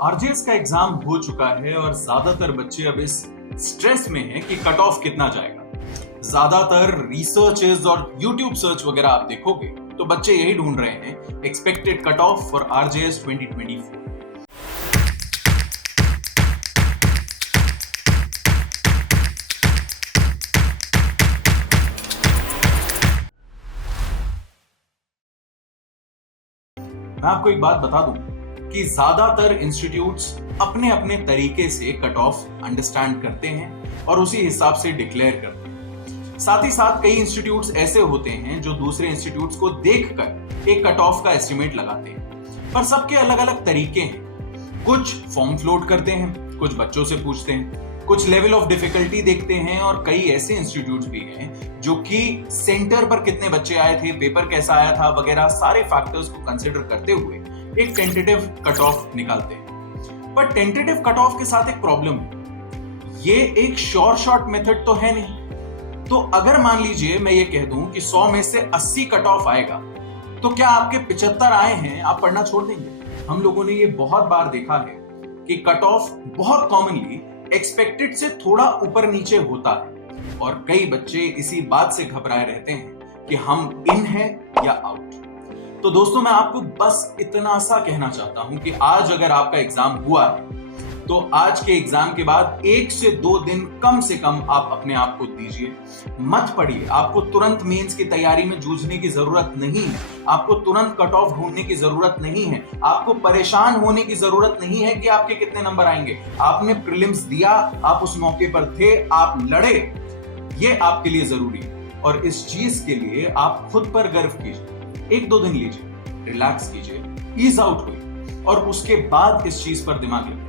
RJS का exam हो चुका है और ज्यादातर बच्चे अब इस स्ट्रेस में हैं कि कट ऑफ कितना जाएगा। ज्यादातर रिसर्चेस और यूट्यूब सर्च वगैरह आप देखोगे तो बच्चे यही ढूंढ रहे हैं expected cut off for RJS 2024। मैं आपको एक बात बता दूं कि ज्यादातर इंस्टीट्यूट्स अपने अपने तरीके से कट ऑफ अंडरस्टैंड करते हैं और उसी हिसाब से डिक्लेयर करते हैं। साथ ही साथ कई इंस्टीट्यूट्स ऐसे होते हैं जो दूसरे इंस्टीट्यूट्स को देखकर एक कट ऑफ का एस्टिमेट लगाते हैं, पर सबके अलग अलग तरीके हैं। कुछ फॉर्म फ्लोट करते हैं, कुछ बच्चों से पूछते हैं, कुछ लेवल ऑफ डिफिकल्टी देखते हैं और कई ऐसे इंस्टीट्यूट्स भी हैं जो कि सेंटर पर कितने बच्चे आए थे, पेपर कैसा आया था वगैरह सारे फैक्टर्स को कंसीडर करते हुए एक टेंटेटिव कट ऑफ निकालते हैं। पर टेंटेटिव कट ऑफ के साथ एक प्रॉब्लम है, ये एक श्योर शॉट मेथड तो है नहीं। तो अगर मान लीजिए मैं ये कह दूं कि 100 में से 80 कट ऑफ आएगा तो क्या आपके 75 आए हैं आप पढ़ना छोड़ देंगे? हम लोगों ने ये बहुत बार देखा है कि कट ऑफ बहुत कॉमनली एक्सपेक्टेड से थोड़ा ऊपर नीचे होता है और कई बच्चे इसी बात से घबराए रहते हैं कि हम इन है या आउट। तो दोस्तों मैं आपको बस इतना सा कहना चाहता हूं कि आज अगर आपका एग्जाम हुआ है तो आज के एग्जाम के बाद 1 से 2 दिन कम से कम आप अपने आप को दीजिए, मत पढ़िए। आपको तुरंत मेंस की तैयारी में जूझने की जरूरत नहीं है, आपको तुरंत कट ऑफ ढूंढने की जरूरत नहीं है, आपको परेशान होने की जरूरत नहीं है कि आपके कितने नंबर आएंगे। आपने प्रीलिम्स दिया, आप उस मौके पर थे, आप लड़े, ये आपके लिए जरूरी है और इस चीज के लिए आप खुद पर गर्व कीजिए। 1-2 दिन लीजिए, रिलैक्स कीजिए, ईज आउट हुई और उसके बाद इस चीज पर दिमाग लगाइए।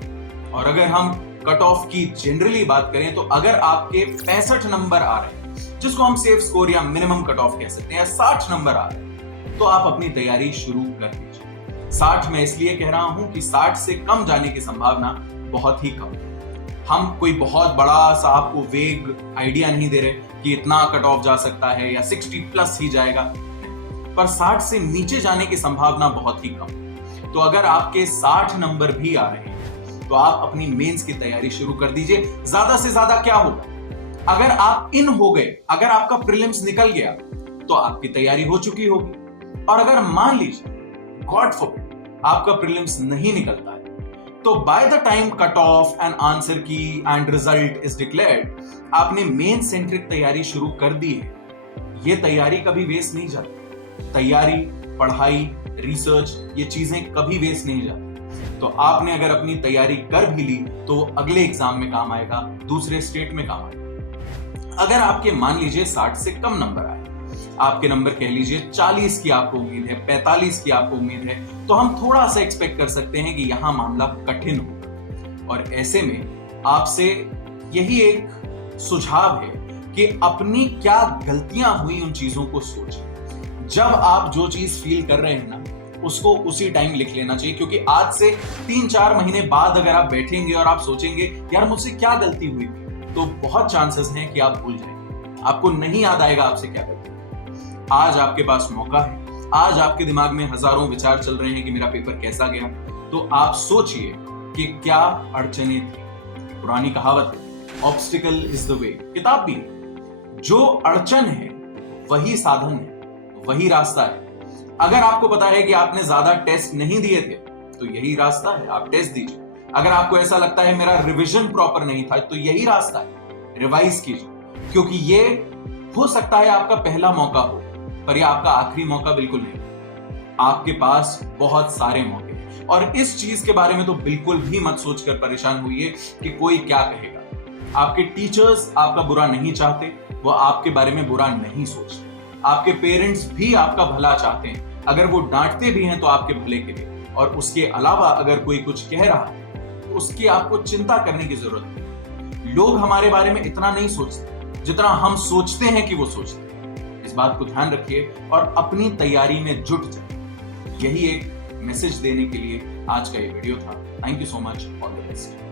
और अगर हम कट ऑफ की जनरली बात करें तो अगर आपके 65 नंबर आ रहे हैं, जिसको हम सेफ स्कोर या मिनिमम कट ऑफ कह सकते हैं, 60 नंबर आ रहे हैं, तो आप अपनी तैयारी शुरू कर दीजिए। 60 में इसलिए कह रहा हूं कि 60 से कम जाने की संभावना बहुत ही कम है। हम कोई बहुत बड़ा सा आपको वेग आइडिया नहीं दे रहे कि इतना कट ऑफ जा सकता है या 60 प्लस ही जाएगा, पर 60 से नीचे जाने की संभावना बहुत ही कम। तो अगर आपके 60 नंबर भी आ रहे हैं तो आप अपनी मेंस की तैयारी शुरू कर दीजिए। ज्यादा से ज्यादा क्या होगा, अगर आप इन हो गए, अगर आपका प्रीलिम्स निकल गया तो आपकी तैयारी हो चुकी होगी। और अगर मान लीजिए गॉड फॉरबिड आपका प्रीलिम्स नहीं निकलता है तो by the time cut off and answer की एंड रिजल्ट इज डिक्लेयर्ड, आपने मेन सेंट्रिक तैयारी शुरू कर दी है। ये तैयारी कभी वेस्ट नहीं जाती। तैयारी, पढ़ाई, रिसर्च, ये चीजें कभी वेस्ट नहीं जाती। तो आपने अगर अपनी तैयारी कर भी ली तो अगले एग्जाम में काम आएगा, दूसरे स्टेट में काम आएगा। अगर आपके मान लीजिए 60 से कम नंबर आए, आपके नंबर कह लीजिए 40 की आपको उम्मीद है, 45 की आपको उम्मीद है, तो हम थोड़ा सा एक्सपेक्ट कर सकते हैं कि यहां मामला कठिन होगा। और ऐसे में आपसे यही एक सुझाव है कि अपनी क्या गलतियां हुई उन चीजों को सोचें। जब आप जो चीज फील कर रहे हैं ना, उसको उसी टाइम लिख लेना चाहिए, क्योंकि आज से 3-4 महीने बाद अगर आप बैठेंगे और आप सोचेंगे यार मुझसे क्या गलती हुई थी, तो बहुत चांसेस हैं कि आप भूल जाएंगे, आपको नहीं याद आएगा आपसे क्या गलती। आज आपके पास मौका है, आज आपके दिमाग में हजारों विचार चल रहे हैं कि मेरा पेपर कैसा गया, तो आप सोचिए कि क्या अड़चने थी। पुरानी कहावत है, ऑब्स्टिकल इज द वे, किताब भी है। जो अड़चन है वही साधन है, वही रास्ता है। अगर आपको पता है कि आपने ज्यादा टेस्ट नहीं दिए थे तो यही रास्ता है, आप टेस्ट दीजिए। अगर आपको ऐसा लगता है मेरा रिवीजन प्रॉपर नहीं था तो यही रास्ता है, रिवाइज कीजिए, क्योंकि ये हो सकता है आपका पहला मौका हो, पर यह आपका आखिरी मौका बिल्कुल नहीं। आपके पास बहुत सारे मौके हैं और इस चीज के बारे में तो बिल्कुल भी मत सोचकर परेशान होइए कि कोई क्या कहेगा। आपके टीचर्स आपका बुरा नहीं चाहते, वो आपके बारे में बुरा नहीं सोचते। आपके पेरेंट्स भी आपका भला चाहते हैं, अगर वो डांटते भी हैं तो आपके भले के लिए। और उसके अलावा अगर कोई कुछ कह रहा है तो उसकी आपको चिंता करने की जरूरत नहीं। लोग हमारे बारे में इतना नहीं सोचते जितना हम सोचते हैं कि वो सोचते हैं। इस बात को ध्यान रखिए और अपनी तैयारी में जुट जाइए। यही एक मैसेज देने के लिए आज का ये वीडियो था। Thank you so much, all the best.